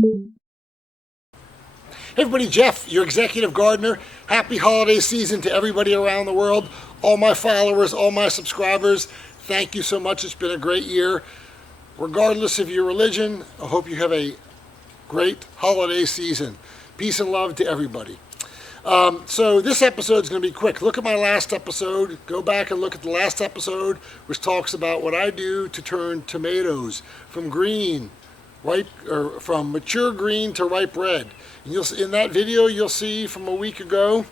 Hey everybody, Jeff, your executive gardener. Happy holiday season to everybody around the world. All my followers, all my subscribers, thank you so much. It's been a great year. Regardless of your religion, I hope you have a great holiday season. Peace and love to everybody. So this episode is going to be quick. Look at my last episode. Go back and look at the last episode, which talks about what I do to turn tomatoes from green, ripe, or from mature green to ripe red. And in that video, you'll see from a week ago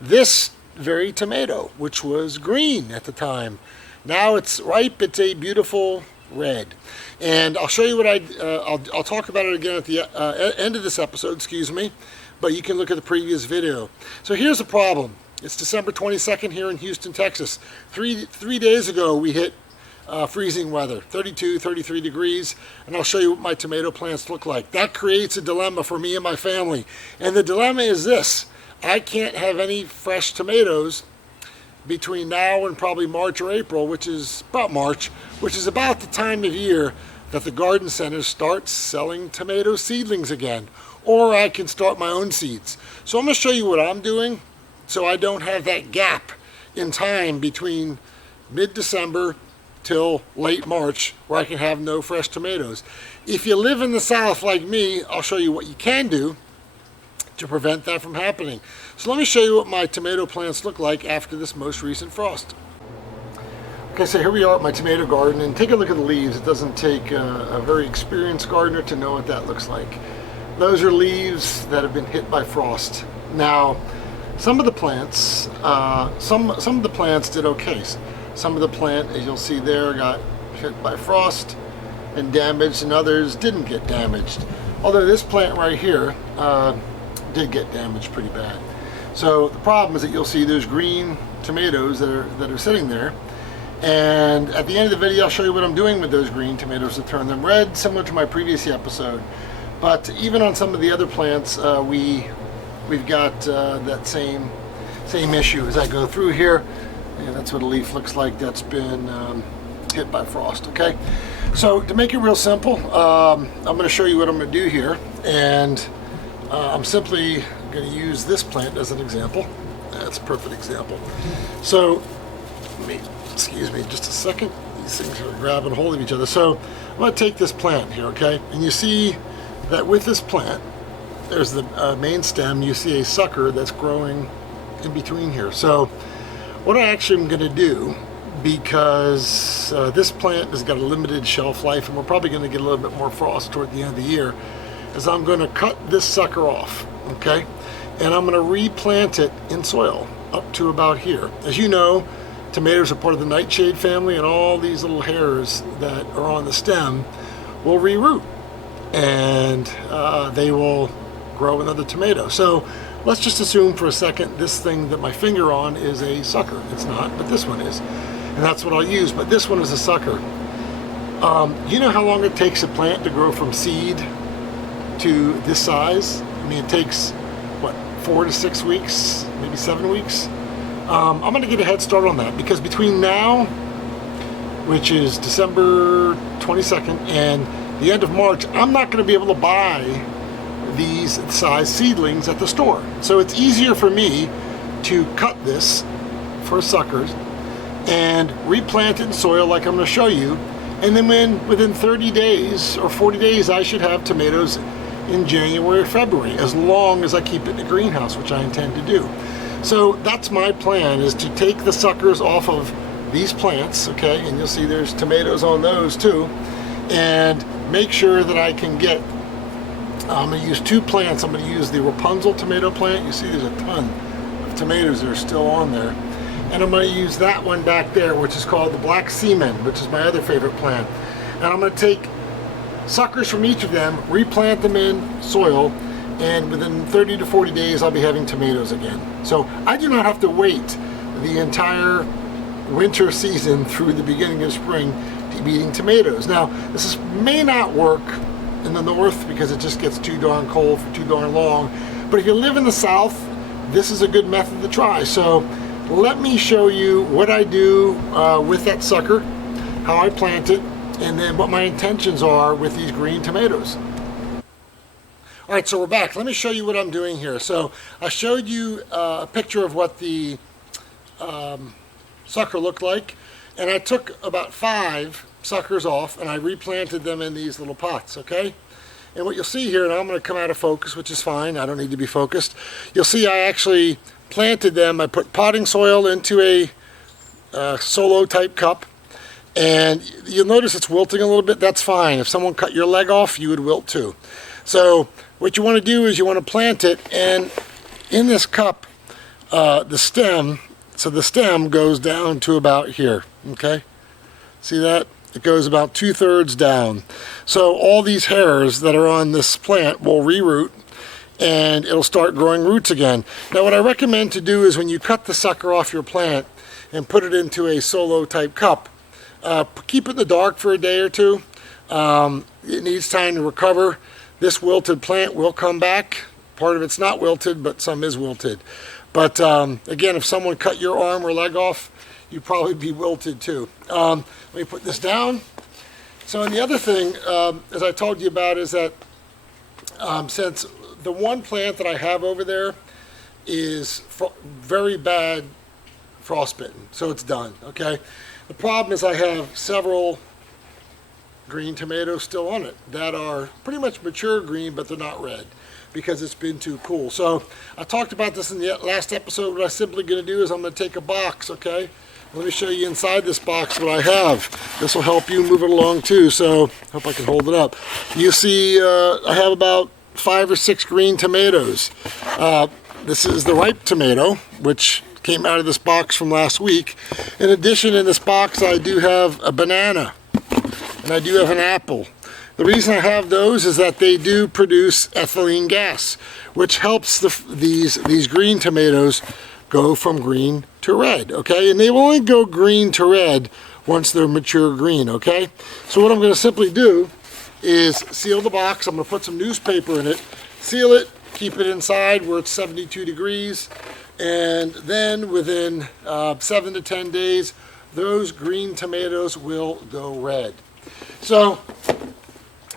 this very tomato, which was green at the time. Now it's ripe. It's a beautiful red. And I'll show you what I'll talk about it again at the end of this episode, excuse me. But you can look at the previous video. So here's the problem. It's December 22nd here in Houston, Texas. Three days ago, we hit freezing weather, 32, 33 degrees, and I'll show you what my tomato plants look like. That creates a dilemma for me and my family. And the dilemma is this: I can't have any fresh tomatoes between now and probably March or April, which is about March, which is about the time of year that the garden centers start selling tomato seedlings again. Or I can start my own seeds. So I'm going to show you what I'm doing so I don't have that gap in time between mid-December till late March where I can have no fresh tomatoes. If you live in the South like me, I'll show you what you can do to prevent that from happening. So let me show you what my tomato plants look like after this most recent frost. Okay, so here we are at my tomato garden, and take a look at the leaves. It doesn't take a very experienced gardener to know what that looks like. Those are leaves that have been hit by frost. Now, some of the plants, some of the plants did okay. Some of the plant, as you'll see there, got hit by frost and damaged, and others didn't get damaged. Although this plant right here did get damaged pretty bad. So the problem is that you'll see there's green tomatoes that are sitting there. And at the end of the video, I'll show you what I'm doing with those green tomatoes to turn them red, similar to my previous episode. But even on some of the other plants, we've got that same issue as I go through here. And that's what a leaf looks like that's been hit by frost. Okay, so to make it real simple, I'm going to show you what I'm going to do here, and I'm simply going to use this plant as an example. That's a perfect example. So excuse me just a second. These things are grabbing hold of each other. So I'm going to take this plant here, okay, and you see that with this plant, there's the main stem. You see a sucker that's growing in between here. So what I actually am going to do, because this plant has got a limited shelf life and we're probably going to get a little bit more frost toward the end of the year, is I'm going to cut this sucker off, okay? And I'm going to replant it in soil up to about here. As you know, tomatoes are part of the nightshade family, and all these little hairs that are on the stem will reroot, and they will grow another tomato. So let's just assume for a second this thing that my finger on is a sucker. It's not, but this one is. And that's what I'll use, but this one is a sucker. You know how long it takes a plant to grow from seed to this size? I mean, it takes, what, 4 to 6 weeks, maybe 7 weeks? I'm gonna get a head start on that, because between now, which is December 22nd, and the end of March, I'm not gonna be able to buy these size seedlings at the store. So it's easier for me to cut this for suckers and replant it in soil like I'm going to show you, and then within 30 days or 40 days I should have tomatoes in January or February, as long as I keep it in the greenhouse, which I intend to do. So that's my plan, is to take the suckers off of these plants, okay, and you'll see there's tomatoes on those too, and make sure that I can get, I'm going to use 2 plants. I'm going to use the Rapunzel tomato plant. You see there's a ton of tomatoes that are still on there. And I'm going to use that one back there, which is called the Black Seaman, which is my other favorite plant. And I'm going to take suckers from each of them, replant them in soil, and within 30 to 40 days I'll be having tomatoes again. So I do not have to wait the entire winter season through the beginning of spring to be eating tomatoes. Now, may not work in the north because it just gets too darn cold for too darn long, but if you live in the south, this is a good method to try. So let me show you what I do with that sucker, how I plant it, and then what my intentions are with these green tomatoes. All right, so we're back. Let me show you what I'm doing here. So I showed you a picture of what the sucker looked like, and I took about 5 suckers off and I replanted them in these little pots, okay? And what you'll see here, and I'm going to come out of focus, which is fine, I don't need to be focused. You'll see I actually planted them. I put potting soil into a solo type cup, and you'll notice it's wilting a little bit. That's fine. If someone cut your leg off, you would wilt too. So what you want to do is you want to plant it, and in this cup, the stem goes down to about here, okay? See that? It goes about 2/3 down. So all these hairs that are on this plant will reroot, and it'll start growing roots again. Now what I recommend to do is when you cut the sucker off your plant and put it into a solo type cup, keep it in the dark for a day or two. It needs time to recover. This wilted plant will come back. Part of it's not wilted, but some is wilted. But again, if someone cut your arm or leg off, you'd probably be wilted too. Let me put this down. So, and the other thing, as I told you about, is that since the one plant that I have over there is very bad frostbitten, so it's done, okay? The problem is I have several green tomatoes still on it that are pretty much mature green, but they're not red because it's been too cool. So I talked about this in the last episode. What I'm simply going to do is I'm going to take a box, okay? Let me show you inside this box what I have. This will help you move it along too, so hope I can hold it up. You see I have about 5 or 6 green tomatoes. This is the ripe tomato, which came out of this box from last week. In addition, in this box I do have a banana, and I do have an apple. The reason I have those is that they do produce ethylene gas, which helps these green tomatoes go from green to red, okay? And they will only go green to red once they're mature green, okay? So what I'm going to simply do is seal the box. I'm going to put some newspaper in it, seal it, keep it inside where it's 72 degrees, and then within 7 to 10 days, those green tomatoes will go red. So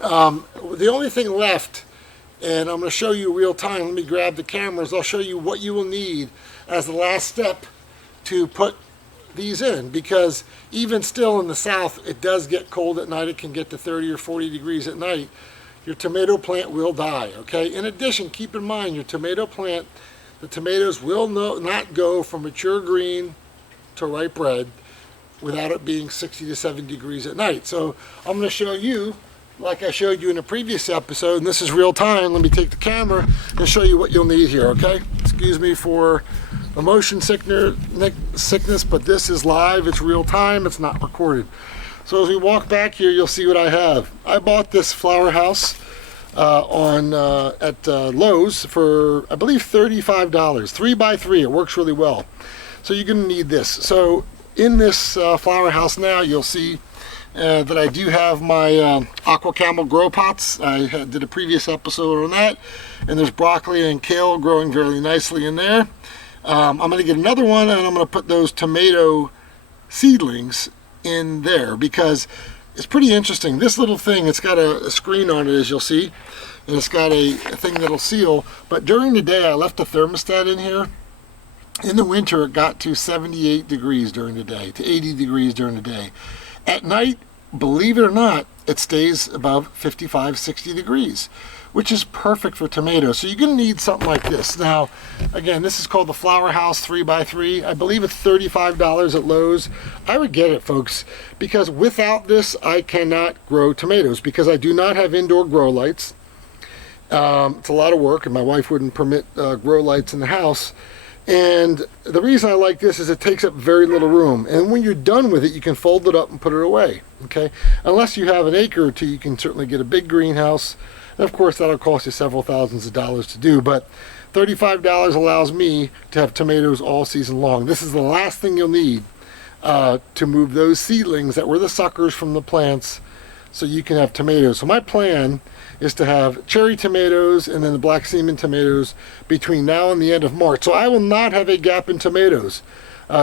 the only thing left, and I'm going to show you real time, let me grab the cameras, I'll show you what you will need as the last step to put these in, because even still in the south it does get cold at night. It can get to 30 or 40 degrees at night. Your tomato plant will die, okay? In addition, keep in mind your tomato plant, the tomatoes will not go from mature green to ripe red without it being 60 to 70 degrees at night. So I'm going to show you, like I showed you in a previous episode, and this is real time. Let me take the camera and show you what you'll need here, okay? Excuse me for the motion sickness, but this is live, it's real time, it's not recorded. So as we walk back here, you'll see what I have. I bought this flower house at Lowe's for, I believe, $35, 3x3. It works really well. So you're going to need this. So in this flower house now, you'll see that I do have my aqua camel grow pots. I did a previous episode on that, and there's broccoli and kale growing very nicely in there. I'm going to get another one, and I'm going to put those tomato seedlings in there because it's pretty interesting. This little thing, it's got a screen on it, as you'll see, and it's got a thing that'll seal, but during the day I left a thermostat in here. In the winter it got to 78 degrees during the day, to 80 degrees during the day. At night, believe it or not, it stays above 55, 60 degrees, which is perfect for tomatoes. So you're going to need something like this. Now, again, this is called the Flower House 3x3. I believe it's $35 at Lowe's. I would get it, folks, because without this, I cannot grow tomatoes because I do not have indoor grow lights. It's a lot of work, and my wife wouldn't permit grow lights in the house. And the reason I like this is it takes up very little room. And when you're done with it, you can fold it up and put it away, okay? Unless you have an acre or two, you can certainly get a big greenhouse. And of course, that'll cost you several thousands of dollars to do, but $35 allows me to have tomatoes all season long. This is the last thing you'll need to move those seedlings that were the suckers from the plants so you can have tomatoes. So my plan is to have cherry tomatoes and then the black seaman tomatoes between now and the end of March. So I will not have a gap in tomatoes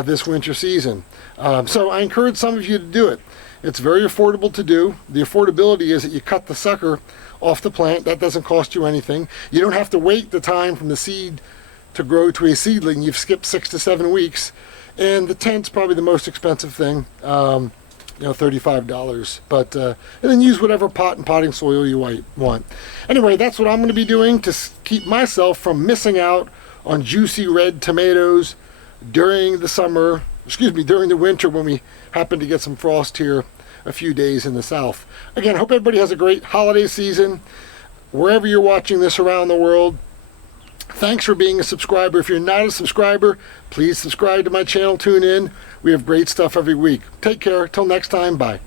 this winter season. So I encourage some of you to do it. It's very affordable to do. The affordability is that you cut the sucker off the plant. That doesn't cost you anything. You don't have to wait the time from the seed to grow to a seedling. You've skipped 6 to 7 weeks. And the tent's probably the most expensive thing, $35. But and then use whatever pot and potting soil you want. Anyway, that's what I'm going to be doing to keep myself from missing out on juicy red tomatoes during the summer, during the winter when we happen to get some frost here a few days in the south. Again, hope everybody has a great holiday season wherever you're watching this around the world. Thanks for being a subscriber. If you're not a subscriber, please subscribe to my channel. Tune in. We have great stuff every week. Take care. Till next time. Bye.